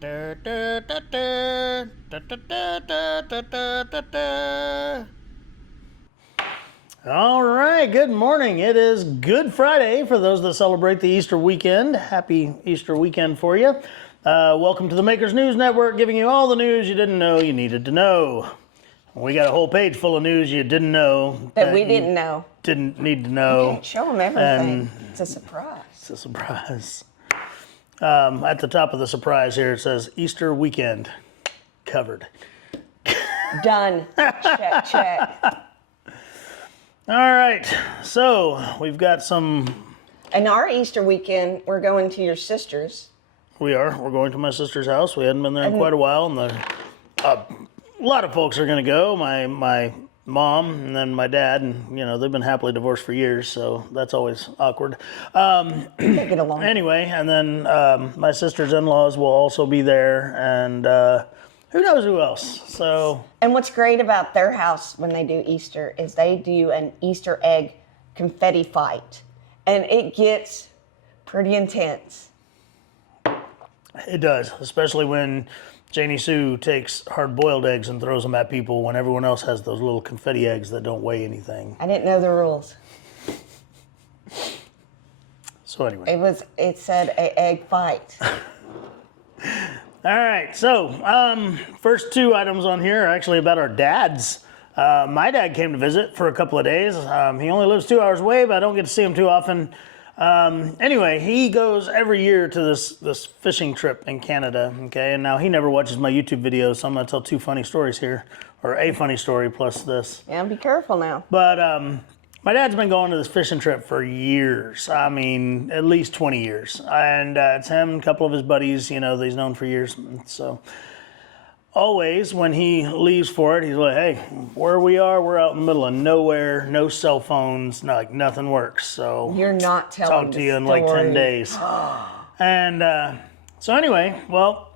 All right, good morning. It is Good Friday for those that celebrate the Easter weekend. Happy Easter weekend for you. Welcome to the Makers News Network, giving you all the news you didn't know you needed to know. We got a whole page full of news you didn't know. That we didn't know. Didn't need to know. You can't show them everything. It's a surprise. It's a surprise. At the top of the surprise here, it says Easter weekend covered. Done. Check, check. All right, so we've got some. And our Easter weekend, we're going to your sister's. We're going to my sister's house. We hadn't been there in quite a while, and a lot of folks are going to go. My mom and then my dad, and they've been happily divorced for years, so that's always awkward. Can't get along. Anyway, and then my sister's in-laws will also be there, and who knows who else. So. And what's great about their house when they do Easter is they do an Easter egg confetti fight, and it gets pretty intense. It does, especially when Janie Sue takes hard-boiled eggs and throws them at people when everyone else has those little confetti eggs that don't weigh anything. I didn't know the rules. So anyway. It said a egg fight. All right, so first two items on here are actually about our dads. My dad came to visit for a couple of days. He only lives 2 hours away, but I don't get to see him too often. Anyway, he goes every year to this fishing trip in Canada, okay? And now he never watches my YouTube videos, so I'm going to tell two funny stories here, or a funny story plus this. Yeah, be careful now. But my dad's been going to this fishing trip for years. I mean, at least 20 years. And it's him and a couple of his buddies, that he's known for years. So always when he leaves for it, he's like, hey, where we are, we're out in the middle of nowhere, no cell phones, nothing works. So you're not telling talk to you in like 10 days. And so anyway, well,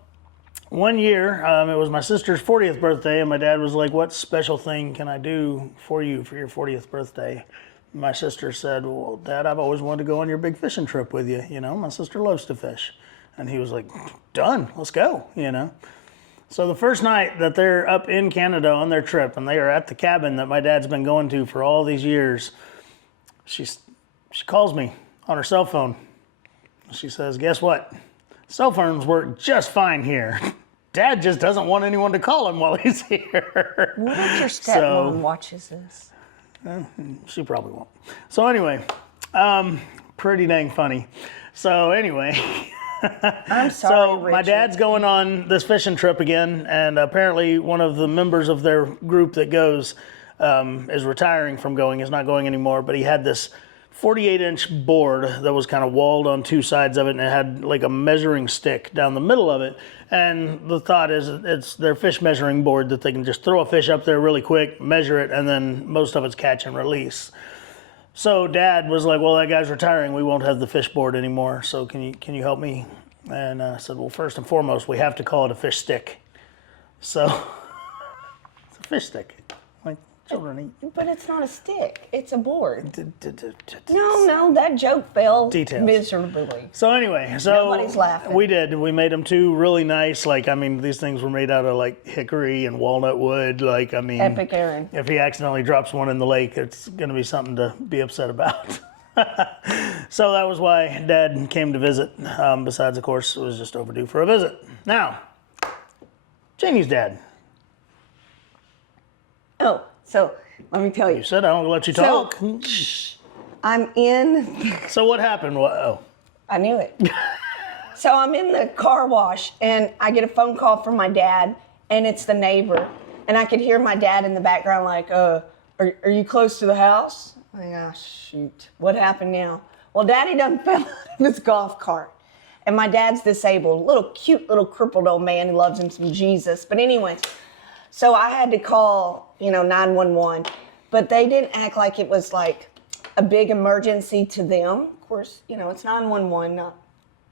one year, it was my sister's 40th birthday, and my dad was like, what special thing can I do for you for your 40th birthday? My sister said, well, Dad, I've always wanted to go on your big fishing trip with you. My sister loves to fish. And he was like, done, let's go, So the first night that they're up in Canada on their trip, and they are at the cabin that my dad's been going to for all these years, she calls me on her cell phone. She says, guess what? Cell phones work just fine here. Dad just doesn't want anyone to call him while he's here. What if your stepmom watches this? She probably won't. So anyway, pretty dang funny. So anyway. I'm sorry, So Richard. my dad's going on this fishing trip again, and apparently one of the members of their group that goes is retiring from going, is not going anymore, but he had this 48-inch board that was kind of walled on two sides of it, and it had like a measuring stick down the middle of it. And the thought is it's their fish measuring board that they can just throw a fish up there really quick, measure it, and then most of it's catch and release. So Dad was like, well, that guy's retiring. We won't have the fish board anymore. So can you help me? And I said, well, first and foremost, we have to call it a fish stick. So it's a fish stick, like children eat. But it's not a stick. It's a board. No, that joke fell miserably. So anyway, Nobody's laughing. We made them two really nice. These things were made out of hickory and walnut wood. Epic Aaron. If he accidentally drops one in the lake, it's going to be something to be upset about. So that was why Dad came to visit. Besides, of course, it was just overdue for a visit. Now, Janie's dad. Oh, so let me tell you. You said I don't let you talk. I'm in. So what happened? I knew it. So I'm in the car wash, and I get a phone call from my dad, and it's the neighbor. And I could hear my dad in the background like, are you close to the house? I'm like, shoot. What happened now? Well, Daddy done fell out of his golf cart. And my dad's disabled. Cute little crippled old man who loves him some Jesus. But anyways, so I had to call, 911. But they didn't act like it was like a big emergency to them. Of course, it's 911.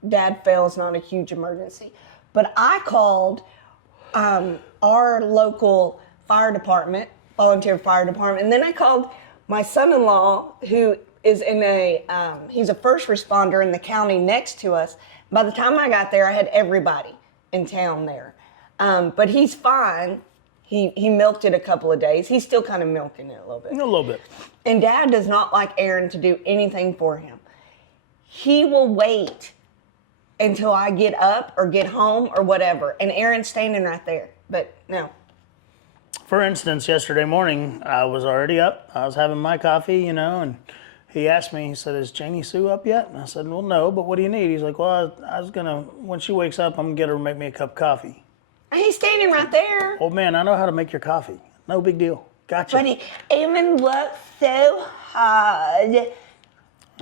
Dad fell is not a huge emergency. But I called our local fire department, volunteer fire department. And then I called my son-in-law, who is he's a first responder in the county next to us. By the time I got there, I had everybody. in town there. But he's fine. He milked it a couple of days. He's still kind of milking it a little bit. A little bit. And Dad does not like Aaron to do anything for him. He will wait until I get up or get home or whatever. And Aaron's standing right there. But no. For instance, yesterday morning, I was already up. I was having my coffee, and he asked me, he said, is Janie Sue up yet? And I said, well, no, but what do you need? He's like, well, I was going to, when she wakes up, I'm going to get her to make me a cup of coffee. And he's standing right there. Old man, I know how to make your coffee. No big deal. Gotcha. But he even works so hard.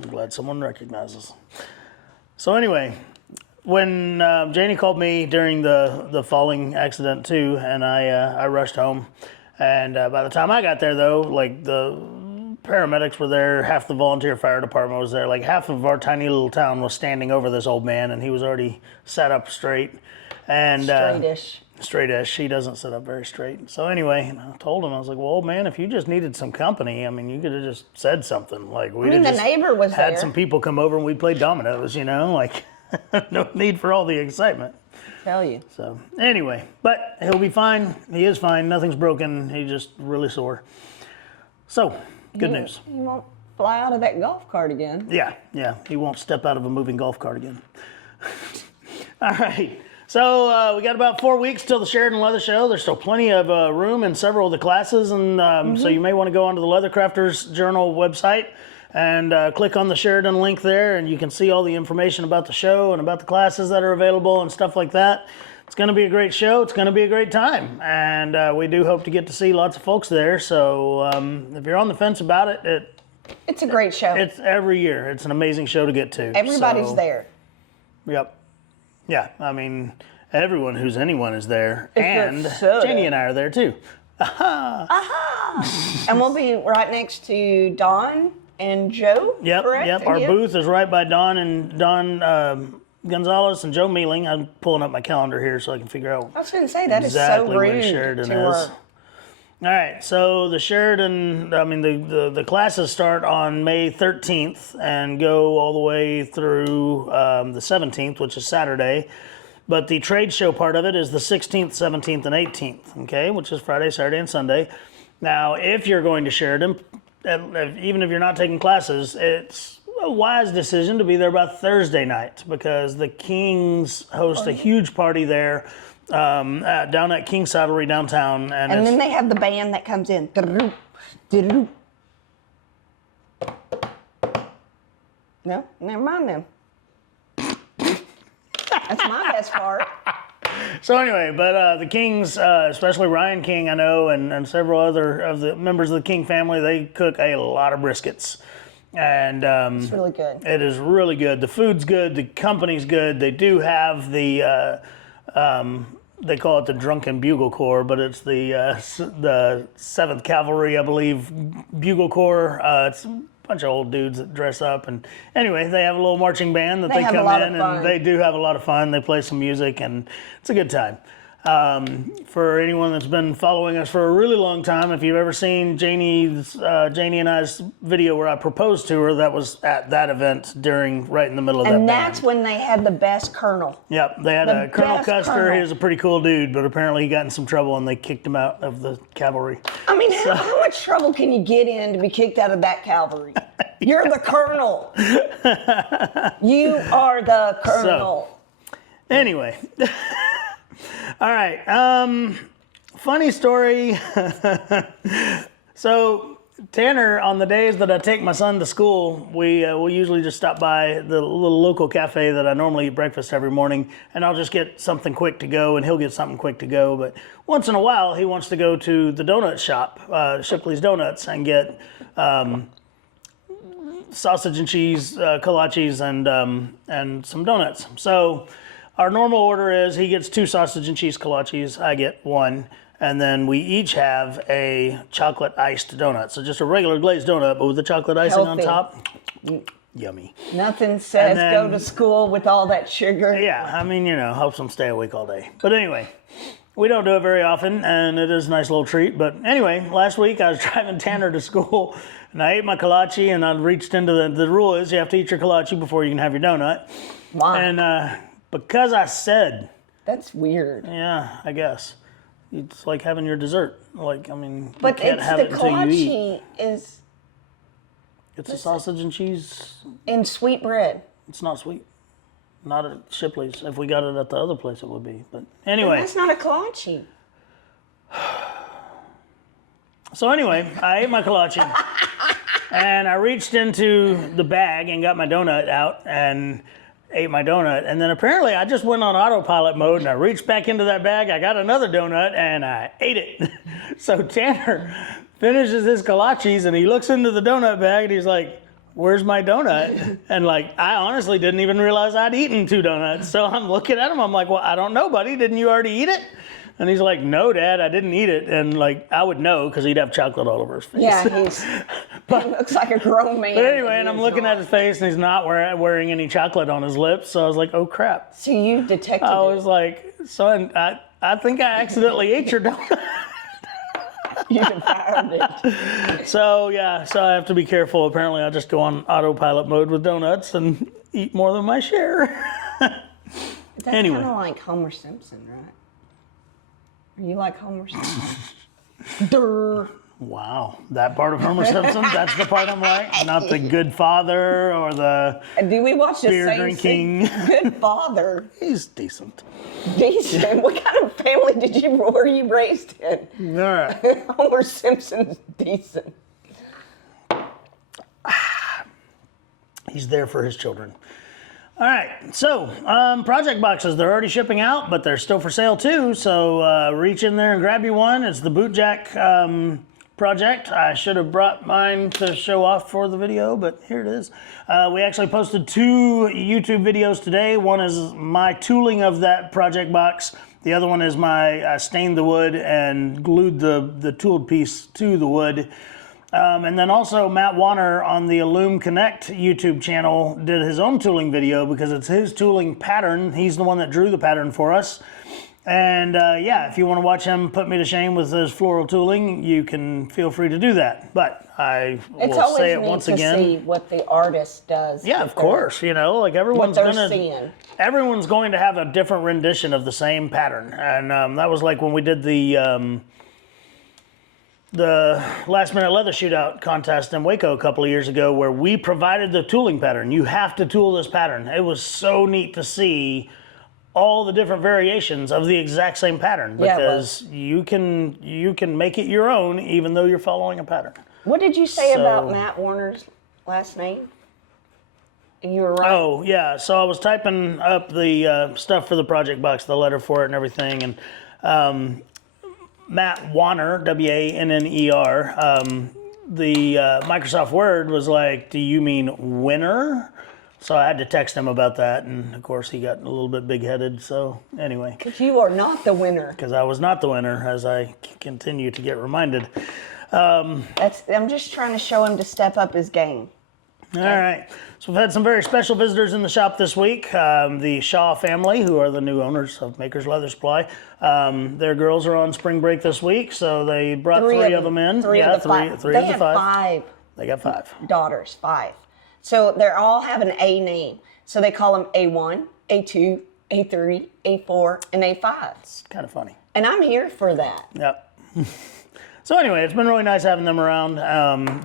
I'm glad someone recognizes. So anyway, when Janie called me during the falling accident too, and I rushed home. And by the time I got there though, like the paramedics were there, half the volunteer fire department was there, like half of our tiny little town was standing over this old man, and he was already sat up straight. And straight-ish. He doesn't sit up very straight. So anyway, I told him, I was like, well, old man, if you just needed some company, I mean, you could have just said something. Like, we the neighbor was had there. some people come over and we'd play dominoes, like no need for all the excitement. Tell you. So anyway, but he'll be fine. He is fine. Nothing's broken. He's just really sore. So, good news. He won't fly out of that golf cart again. Yeah. He won't step out of a moving golf cart again. All right. So we got about 4 weeks till the Sheridan Leather Show. There's still plenty of room in several of the classes, and so you may want to go onto the Leathercrafters Journal website and click on the Sheridan link there, and you can see all the information about the show and about the classes that are available and stuff like that. It's going to be a great show. It's going to be a great time, and we do hope to get to see lots of folks there. So if you're on the fence about it, it's a great show. It's every year. It's an amazing show to get to. Everybody's there. Yep. Yeah, I mean, everyone who's anyone is there, If and you're soda. Janie and I are there too. And we'll be right next to Don and Joe. Yep. Correct? Our booth is right by Don Gonzalez and Joe Mealing. I'm pulling up my calendar here so I can figure out I was going to say that exactly is so rude when Sheridan to is. All right, so the Sheridan, the classes start on May 13th and go all the way through the 17th, which is Saturday. But the trade show part of it is the 16th, 17th, and 18th, okay, which is Friday, Saturday, and Sunday. Now, if you're going to Sheridan, even if you're not taking classes, it's a wise decision to be there by Thursday night, because the Kings host a huge party there. Down at King Saddlery downtown, and then they have the band that comes in. No, never mind them. That's my best part. So anyway, but the Kings, especially Ryan King, I know, and several other of the members of the King family, they cook a lot of briskets. And It's really good. it is really good. The food's good. The company's good. They do have the they call it the Drunken Bugle Corps, but it's the 7th Cavalry, I believe, Bugle Corps. It's a bunch of old dudes that dress up. And anyway, they have a little marching band that they have a come lot in, of fun. and they do have a lot of fun. They play some music, and it's a good time. For anyone that's been following us for a really long time, if you've ever seen Janie and I's video where I proposed to her, that was at that event right in the middle of that And band. that's when they had the best colonel. Yep, they had The a Colonel best Custer. colonel. He was a pretty cool dude, but apparently he got in some trouble and they kicked him out of the cavalry. I mean, how much trouble can you get in to be kicked out of that cavalry? You're the colonel. You are the colonel. Anyway. All right. Funny story. So Tanner, on the days that I take my son to school, we'll usually just stop by the little local cafe that I normally eat breakfast every morning, and I'll just get something quick to go, and he'll get something quick to go. But once in a while, he wants to go to the donut shop, Shipley's Donuts, and get sausage and cheese kolaches and some donuts. So our normal order is he gets 2 sausage and cheese kolaches, I get 1, and then we each have a chocolate iced donut. So just a regular glazed donut, but with the chocolate icing on Healthy. top. Yummy. Nothing says And then- go to school with all that sugar. Yeah, I mean, helps them stay awake all day. But anyway, we don't do it very often, and it is a nice little treat. But anyway, last week I was driving Tanner to school, and I ate my kolache, and I reached into the rule is you have to eat your kolache before you can have your donut. Why? And because I said That's weird. Yeah, I guess. It's like having your dessert. Like, I mean, But you can't it's have the it until you eat. kolache is It's a sausage and cheese. in sweet bread. It's not sweet. Not at Shipley's. If we got it at the other place, it would be. But anyway. That's not a kolache. So anyway, I ate my kolache. And I reached into the bag and got my donut out and ate my donut. And then apparently I just went on autopilot mode and I reached back into that bag. I got another donut and I ate it. So Tanner finishes his kolaches and he looks into the donut bag and he's like, where's my donut? And like, I honestly didn't even realize I'd eaten 2 donuts. So I'm looking at him, I'm like, well, I don't know, buddy. Didn't you already eat it? And he's like, no, Dad, I didn't eat it. And like, I would know because he'd have chocolate all over his face. Yeah, he looks like a grown man. But anyway, and I'm looking at his face and he's not wearing any chocolate on his lips. So I was like, oh crap. So you detected I it. was like, son, I think I accidentally ate your donut. You devoured it. So yeah, so I have to be careful. Apparently I just go on autopilot mode with donuts and eat more than my share. That's Anyway. kind of like Homer Simpson, right? Are you like Homer Simpson? Durr. Wow, that part of Homer Simpson, that's the part I'm like, not the good father or the Do we watch the beer same drinking. scene? Good father. He's decent. Decent. What kind of family were you raised in? All right. Homer Simpson's decent. He's there for his children. All right, so project boxes, they're already shipping out, but they're still for sale too. So reach in there and grab you one. It's the Bootjack project. I should have brought mine to show off for the video, but here it is. We actually posted 2 YouTube videos today. One is my tooling of that project box. The other one is my stained the wood and glued the tooled piece to the wood. And then also Matt Warner on the Illume Connect YouTube channel did his own tooling video because it's his tooling pattern. He's the one that drew the pattern for us. And yeah, if you want to watch him put me to shame with his floral tooling, you can feel free to do that. But I will say it once again. It's always neat to see what the artist does. Yeah, of course. You know, like everyone's seeing. Everyone's going to have a different rendition of the same pattern. And that was like when we did the last minute leather shootout contest in Waco a couple of years ago where we provided the tooling pattern. You have to tool this pattern. It was so neat to see all the different variations of the exact same pattern because you can make it your own even though you're following a pattern. What did you say about Matt Warner's last name? And you were right. Oh, yeah. So I was typing up the stuff for the project box, the letter for it and everything. And Matt Warner, W-A-N-N-E-R, the Microsoft Word was like, do you mean winner? So I had to text him about that. And of course, he got a little bit big-headed. So anyway. Because you are not the winner. Because I was not the winner, as I continue to get reminded. I'm just trying to show him to step up his game. All right. So we've had some very special visitors in the shop this week. The Shaw family, who are the new owners of Maker's Leather Supply. Their girls are on spring break this week, so they brought 3 of them in. Three of the 5. Three They of the had 5. 5 They got 5 daughters, 5. So they're all have an A name. So they call them A1, A2, A3, A4, and A5. It's kind of funny. And I'm here for that. Yep. So anyway, it's been really nice having them around.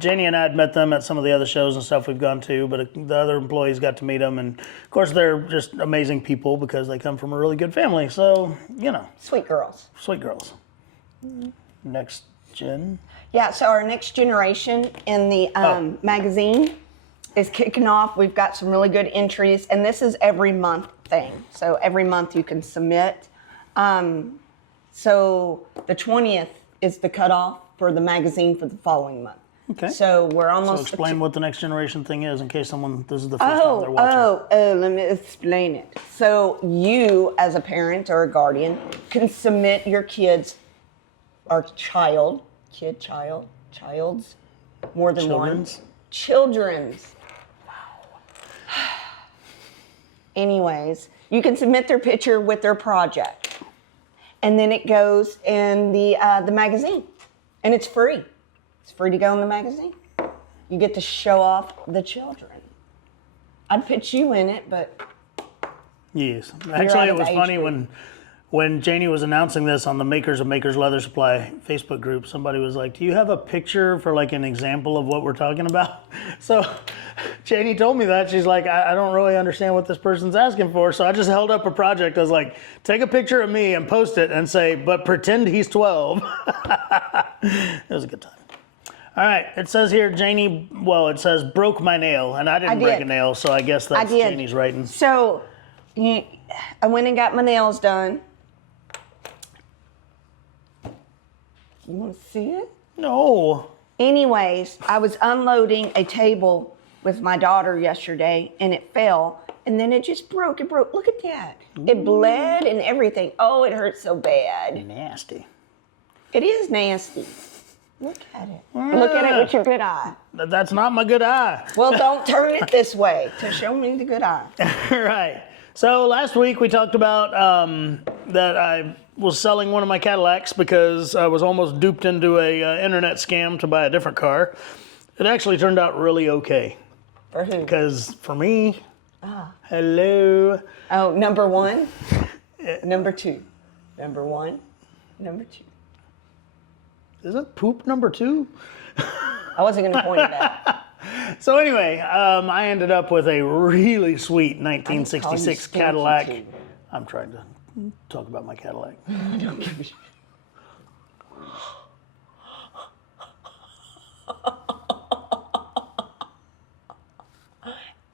Janie and I had met them at some of the other shows and stuff we've gone to, but the other employees got to meet them. And of course, they're just amazing people because they come from a really good family. So, you know. Sweet girls. Sweet girls. Next gen. Yeah, so our next generation in the magazine is kicking off. We've got some really good entries, and this is every month thing. So every month you can submit. So the 20th is the cutoff for the magazine for the following month. Okay. So we're almost. So explain what the next generation thing is in case this is the first time they're watching. Let me explain it. So you, as a parent or a guardian, can submit your kids or child's, more than Children's? one. Children's. Wow. Anyways, you can submit their picture with their project. And then it goes in the magazine. And it's free. It's free to go in the magazine. You get to show off the children. I'd pitch you in it, but Yes. Actually, it was age funny group. when Janie was announcing this on the Makers of Makers Leather Supply Facebook group, somebody was like, do you have a picture for like an example of what we're talking about? So Janie told me that. She's like, I don't really understand what this person's asking for. So I just held up a project. I was like, take a picture of me and post it and say, but pretend he's 12. It was a good time. All right, it says here, Janie, well, it says broke my nail, and I didn't break a nail, so I guess that's Janie's writing. So I went and got my nails done. You want to see it? No. Anyways, I was unloading a table with my daughter yesterday, and it fell, and then it just broke. It broke. Look at that. Ooh. It bled and everything. Oh, it hurts so bad. Nasty. It is nasty. Look at it. Look at it with your good eye. That's not my good eye. Well, don't turn it this way to show me the good eye. Right. So last week we talked about that I was selling one of my Cadillacs because I was almost duped into a internet scam to buy a different car. It actually turned out really okay. For who? Because for me, hello. Oh, number one, number two, number one, number two. Is it poop number 2? I wasn't going to point it out. So anyway, I ended up with a really sweet 1966 Cadillac. I'm trying to talk about my Cadillac. I don't give a shit.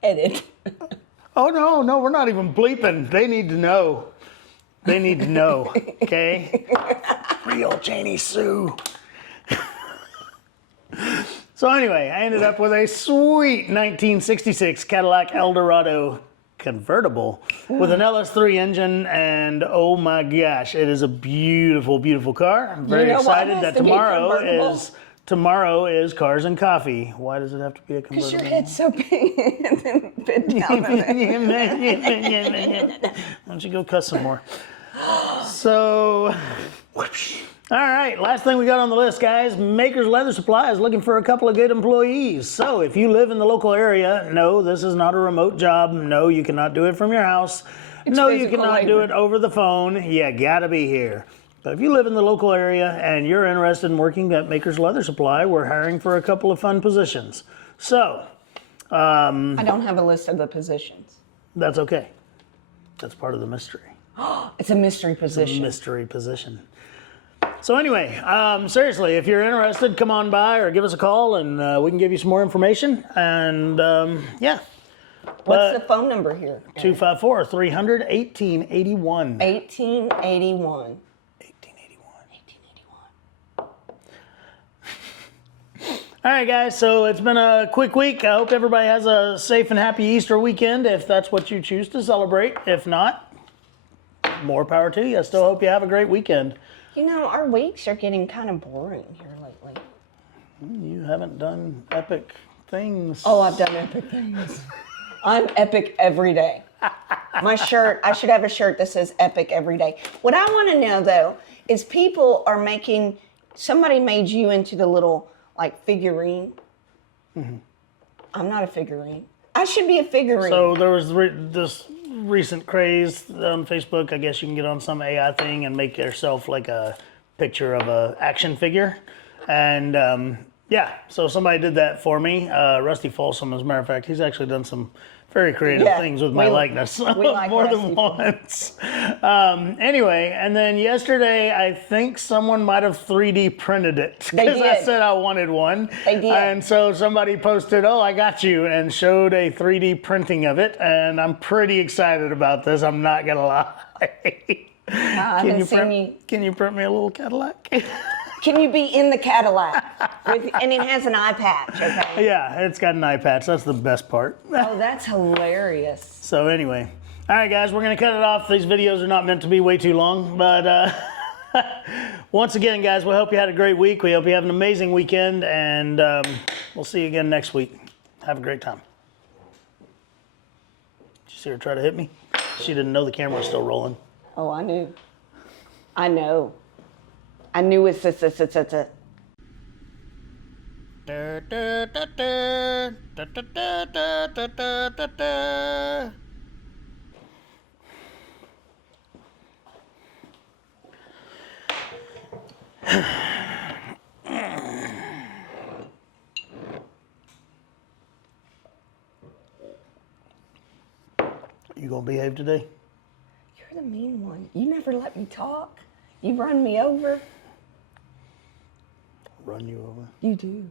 Edit. Oh, no, we're not even bleeping. They need to know. They need to know, okay? Real Janie Sue. So anyway, I ended up with a sweet 1966 Cadillac Eldorado convertible with an LS3 engine, and oh my gosh, it is a beautiful, beautiful car. I'm very excited that tomorrow is Cars and Coffee. Why does it have to be a convertible? Because your head's so big and then bit down on it. Why don't you go cuss some more? So, whoosh. All right, last thing we got on the list, guys. Makers Leather Supply is looking for a couple of good employees. So if you live in the local area, no, this is not a remote job. No, you cannot do it from your house. No, you cannot do it over the phone. You gotta be here. But if you live in the local area and you're interested in working at Makers Leather Supply, we're hiring for a couple of fun positions. So, I don't have a list of the positions. That's okay. That's part of the mystery. It's a mystery position. It's a mystery position. So anyway, seriously, if you're interested, come on by or give us a call and we can give you some more information. And yeah. What's the phone number here? 254-300-1881. 1881. 1881. All right, guys, so it's been a quick week. I hope everybody has a safe and happy Easter weekend if that's what you choose to celebrate. If not, more power to you. I still hope you have a great weekend. You know, our weeks are getting kind of boring here lately. You haven't done epic things. Oh, I've done epic things. I'm epic every day. My shirt, I should have a shirt that says epic every day. What I want to know, though, is people are making, somebody made you into the little, like, figurine. Mm-hmm. I'm not a figurine. I should be a figurine. So there was this recent craze on Facebook. I guess you can get on some AI thing and make yourself like a picture of a action figure. And yeah, so somebody did that for me. Rusty Folsom, as a matter of fact, he's actually done some very creative things with my likeness more than once. Anyway, and then yesterday, I think someone might have 3D printed it. Because I said I wanted one. They did. And so somebody posted, oh, I got you, and showed a 3D printing of it. And I'm pretty excited about this. I'm not going to lie. Can you print me a little Cadillac? Can you be in the Cadillac? And it has an eye patch, okay? Yeah, it's got an eye patch. That's the best part. Oh, that's hilarious. So anyway, all right, guys, we're going to cut it off. These videos are not meant to be way too long. But once again, guys, we hope you had a great week. We hope you have an amazing weekend. And we'll see you again next week. Have a great time. Did you see her try to hit me? She didn't know the camera was still rolling. Oh, I knew. I know. I knew it's this. You gonna behave today? You're the mean one. You never let me talk. You run me over. Run you over. You do.